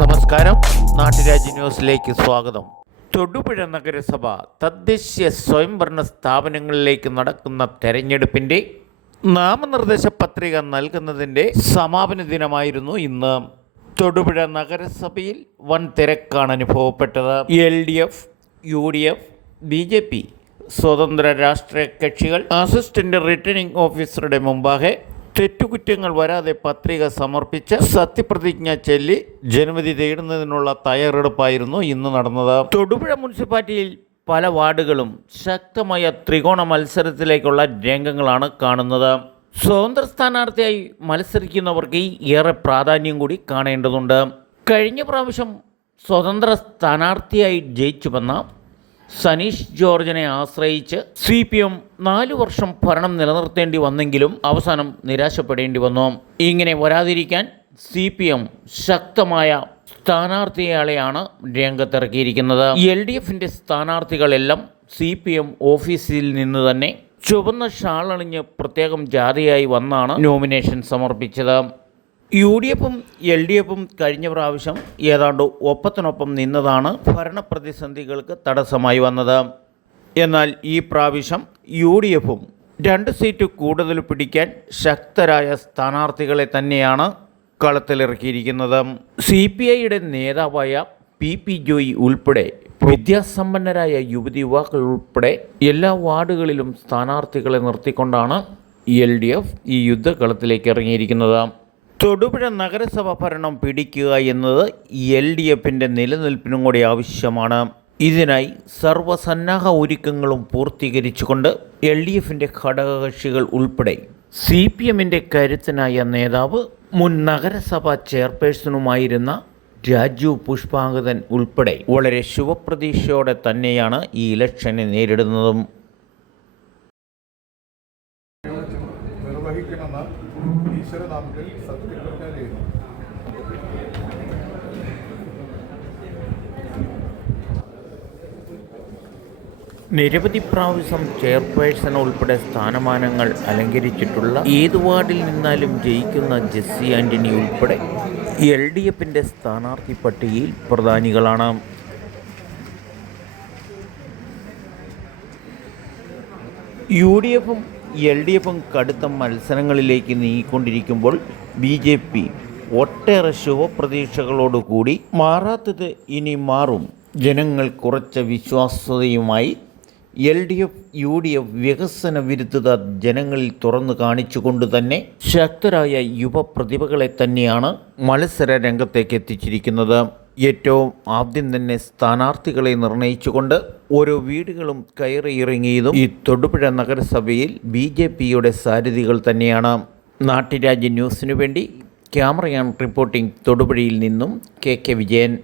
നമസ്കാരം. നാട്ടുരാജ്യ ന്യൂസിലേക്ക് സ്വാഗതം. തൊടുപുഴ നഗരസഭ തദ്ദേശീയ സ്വയംഭരണ സ്ഥാപനങ്ങളിലേക്ക് നടക്കുന്ന തെരഞ്ഞെടുപ്പിന്റെ നാമനിർദ്ദേശ പത്രിക നൽകുന്നതിന്റെ സമാപന ദിനമായിരുന്നു ഇന്ന്. തൊടുപുഴ നഗരസഭയിൽ വൻ തിരക്കാണ് അനുഭവപ്പെട്ടത്. L D F U D F B J P സ്വതന്ത്ര രാഷ്ട്രീയ കക്ഷികൾ അസിസ്റ്റന്റ് റിട്ടേണിംഗ് ഓഫീസറുടെ മുമ്പാകെ തെറ്റുകുറ്റങ്ങൾ വരാതെ പത്രിക സമർപ്പിച്ച് സത്യപ്രതിജ്ഞ ചൊല്ലി ജനുമതി തേടുന്നതിനുള്ള തയ്യാറെടുപ്പായിരുന്നു ഇന്ന് നടന്നത്. തൊടുപുഴ മുനിസിപ്പാലിറ്റിയിൽ പല വാർഡുകളും ശക്തമായ ത്രികോണ മത്സരത്തിലേക്കുള്ള രംഗങ്ങളാണ് കാണുന്നത്. സ്വതന്ത്ര സ്ഥാനാർത്ഥിയായി മത്സരിക്കുന്നവർക്ക് ഏറെ പ്രാധാന്യം കൂടി കാണേണ്ടതുണ്ട്. കഴിഞ്ഞ പ്രാവശ്യം സ്വതന്ത്ര സ്ഥാനാർത്ഥിയായി ജയിച്ചു വന്ന സനീഷ് ജോർജിനെ ആശ്രയിച്ച് സി പി എം നാലു വർഷം ഭരണം നിലനിർത്തേണ്ടി വന്നെങ്കിലും അവസാനം നിരാശപ്പെടേണ്ടി വന്നു. ഇങ്ങനെ വരാതിരിക്കാൻ സി പി എം ശക്തമായ സ്ഥാനാർത്ഥിയാളെയാണ് രംഗത്തിറക്കിയിരിക്കുന്നത്. എൽ ഡി എഫിന്റെ സ്ഥാനാർത്ഥികളെല്ലാം സി പി എം ഓഫീസിൽ നിന്ന് തന്നെ ചുവന്ന ഷാളണിഞ്ഞ് പ്രത്യേകം ജാതിയായി വന്നാണ് നോമിനേഷൻ സമർപ്പിച്ചത്. യു ഡി എഫും എൽ ഡി എഫും കഴിഞ്ഞ പ്രാവശ്യം ഏതാണ്ട് ഒപ്പത്തിനൊപ്പം നിന്നതാണ് ഭരണപ്രതിസന്ധികൾക്ക് തടസ്സമായി വന്നത്. എന്നാൽ ഈ പ്രാവശ്യം യു ഡി എഫും രണ്ട് സീറ്റ് കൂടുതൽ പിടിക്കാൻ ശക്തരായ സ്ഥാനാർത്ഥികളെ തന്നെയാണ് കളത്തിലിറക്കിയിരിക്കുന്നത്. സി പി ഐയുടെ നേതാവായ പി പി ജോയി ഉൾപ്പെടെ വിദ്യാസമ്പന്നരായ യുവതി യുവാക്കൾ ഉൾപ്പെടെ എല്ലാ വാർഡുകളിലും സ്ഥാനാർത്ഥികളെ നിർത്തിക്കൊണ്ടാണ് എൽ ഡി എഫ് ഈ യുദ്ധകളത്തിലേക്ക് ഇറങ്ങിയിരിക്കുന്നത്. തൊടുപുഴ നഗരസഭ ഭരണം പിടിക്കുക എന്നത് എൽ ഡി എഫിന്റെ നിലനിൽപ്പിനും കൂടി ആവശ്യമാണ്. ഇതിനായി സർവസന്നാഹ ഒരുക്കങ്ങളും പൂർത്തീകരിച്ചുകൊണ്ട് എൽ ഡി എഫിന്റെ ഘടകകക്ഷികൾ ഉൾപ്പെടെ സി പി എമ്മിന്റെ കരുത്തനായ നേതാവ് മുൻ നഗരസഭാ ചെയർപേഴ്സണുമായിരുന്ന രാജു പുഷ്പാങ്കതൻ ഉൾപ്പെടെ വളരെ ശുഭപ്രതീക്ഷയോടെ തന്നെയാണ് ഈ ഇലക്ഷനെ നേരിടുന്നതും. നിർവഹിക്കണമെന്ന് ഈശ്വരനാമത്തിൽ സത്യപ്രതിജ്ഞ ചെയ്യുന്നു. നിരവധി പ്രാവശ്യം ചെയർപേഴ്സൺ ഉൾപ്പെടെ സ്ഥാനമാനങ്ങൾ അലങ്കരിച്ചിട്ടുള്ള ഏത് വാർഡിൽ നിന്നാലും ജയിക്കുന്ന ജെസ്സി ആന്റണി ഉൾപ്പെടെ എൽ ഡി എഫിന്റെ സ്ഥാനാർത്ഥി പട്ടികയിൽ പ്രധാനികളാണ്. യു ഡി എഫും എൽ ഡി എഫും കടുത്ത മത്സരങ്ങളിലേക്ക് നീങ്ങിക്കൊണ്ടിരിക്കുമ്പോൾ ബി ജെ പി ഒട്ടേറെ ശുഭപ്രതീക്ഷകളോടുകൂടി മാറാത്തത് ഇനി മാറും. ജനങ്ങൾ കുറച്ച വിശ്വാസ്യതയുമായി L D F U D F വികസന വിരുദ്ധത ജനങ്ങളിൽ തുറന്നു കാണിച്ചുകൊണ്ട് തന്നെ ശക്തരായ യുവപ്രതിഭകളെ തന്നെയാണ് മത്സര രംഗത്തേക്ക് എത്തിച്ചിരിക്കുന്നത്. ഏറ്റവും ആദ്യം തന്നെ സ്ഥാനാർത്ഥികളെ നിർണയിച്ചുകൊണ്ട് ഓരോ വീടുകളും കയറി ഇറങ്ങിയതും ഈ തൊടുപുഴ നഗരസഭയിൽ ബി ജെ പിയുടെ സാരഥികൾ തന്നെയാണ്. നാട്ടുരാജ്യ ന്യൂസിനു വേണ്ടി ക്യാമറയാൻ റിപ്പോർട്ടിംഗ് തൊടുപുഴയിൽ നിന്നും കെ കെ വിജയൻ.